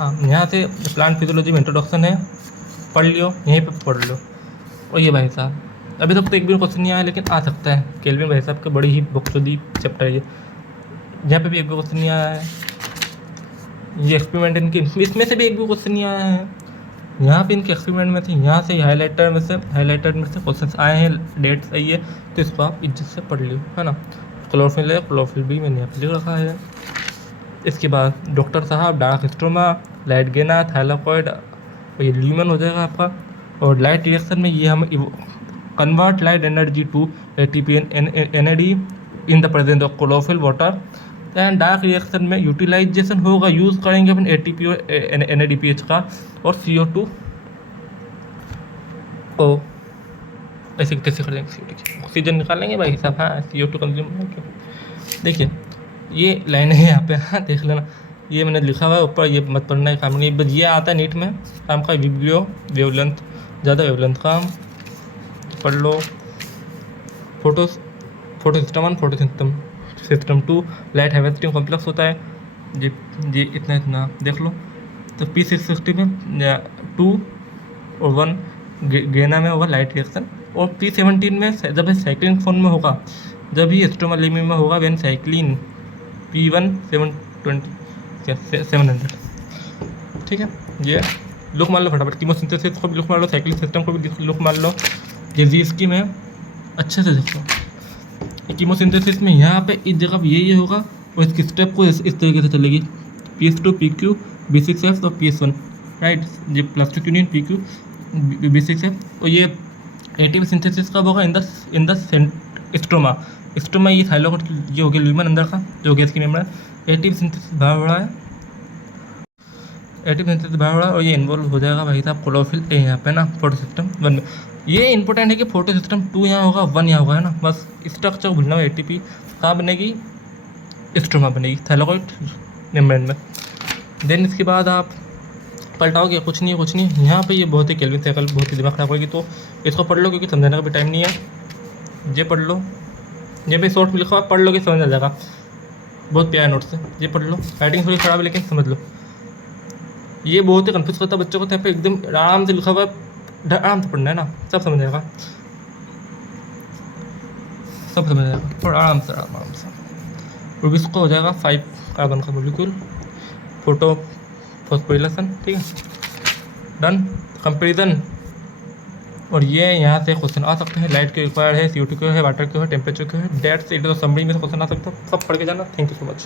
यहाँ से plant physiology में इंट्रोडक्शन है, पढ़ लियो, यहीं पे पढ़ लो। और ये भाई साहब अभी तक तो एक भी क्वेश्चन नहीं आया, लेकिन आ सकता है। केल्विन भाई साहब का बड़ी ही बखूबी चैप्टर है ये, यहाँ पे भी एक भी क्वेश्चन नहीं आया है। ये एक्सपेरिमेंट इनके, इसमें से भी एक भी क्वेश्चन नहीं आया है। यहाँ पे इनके एक्सपेरिमेंट में थे, यहाँ से हाईलाइटर में से क्वेश्चन आए हैं, डेट्स आई है, तो इसको आप इज्जत से पढ़ लियो, है ना। क्लोरोफिल है, क्लोरोफिल भी मैंने यहाँ पे लिख रखा है। इसके बाद डॉक्टर साहब डार्क स्ट्रोमा, लाइट गेना, थाइलाकॉइड, और ये ल्यूमन हो जाएगा आपका। और लाइट रिएक्शन में ये हम convert light energy to ATP NAD in the presence of chlorophyll water. And dark reaction में यूटिलाइजेशन होगा, यूज़ करेंगे अपन ATP और NADPH का, और CO2 ओ ऐसे कैसे कर लेंगे, CO2 ऑक्सीजन निकालेंगे भाई साहब। हाँ, CO2 कंज्यूम होगा। देखिए ये लाइन है यहाँ पे, हाँ देख लेना, ये मैंने लिखा हुआ है ऊपर, ये मत पढ़ना है, काम नहीं। बस ये आता है नीट में काम का, विब्लियो वेवलेंथ, ज़्यादा वेवलेंथ का पढ़ लो। Photo system 1, photo system 2 light harvesting complex होता है। जी इतना देख लो। तो P660 में 2 और 1 गेना में होगा लाइट रिएक्शन, और P17 में जब साइक्लिन फॉर्म में होगा, जब ही स्ट्रोमा लिमिट में होगा, व्हेन साइक्लिन P1 700। ठीक है, ये लुक मान लो फटाफट, कीमोसिंथेसिस को भी लुक मान लो, साइक्लिक सिस्टम को भी लुक मान लो। ये जी स्कीम है, अच्छे से देखो। कीमोसिंथेसिस में यहाँ पे इस जगह ये होगा, और इसकी स्टेप को इस तरीके से चलेगी, PS2 PQ B6F और PS1, राइट। ये प्लास्टिक यूनियन PQ B6F, और ये ATP सिंथेसिस कब होगा, इन द स्ट्रोमा। स्ट्रोमा ये थाइलाकॉइड ये हो गया ल्यूमन अंदर का, जो गैस की मेम्ब्रेन। ATP सिंथेसिस बाहर हो रहा है, ATP सिंथेसिस बाहर हो रहा है, और ये इन्वॉल्व हो जाएगा भाई साहब क्लोरोफिल ए यहाँ पे ना, फोटो सिस्टम 1 में। ये इंपॉर्टेंट है कि फोटो सिस्टम 2 यहाँ होगा, 1 यहाँ होगा, है ना। बस स्ट्रक्चर भूलना हो। ATP कहाँ बनेगी, स्ट्रोमा बनेगी थाइलाकॉइड मेम्ब्रेन में। देन इसके बाद आप पलटाओगे, कुछ नहीं है यहाँ पे। ये बहुत ही केल्विन साइकिल बहुत ही दिमाग खराब होगी, तो इसको पढ़ लो, क्योंकि समझाने का भी टाइम नहीं है। ये पढ़ लो, ये भी शॉर्ट में लिखा हुआ, पढ़ लो कि समझ आ जाएगा, बहुत प्यारा नोट से। ये पढ़ लो, राइटिंग थोड़ी ख़राब है लेकिन समझ लो। ये बहुत ही कन्फ्यूज करता है बच्चों को, तो यहाँ पे एकदम आराम से लिखा हुआ है, आराम से पढ़ना है ना, सब समझ आएगा, सब समझ आएगा, और आराम से। और इसको हो जाएगा 5 कार्बन का मॉलिक्यूल, फोटो फॉस्फोरिलेशन, ठीक है, डन। कंपेरिजन, और ये यहाँ से क्वेश्चन आ सकते हैं, लाइट के रिक्वायर्ड है, CO2 के है, वाटर के है, टेम्परेचर के है, डेट्स इट समरी में से क्वेश्चन आ सकता है, सब पढ़ के जाना। Thank you so much.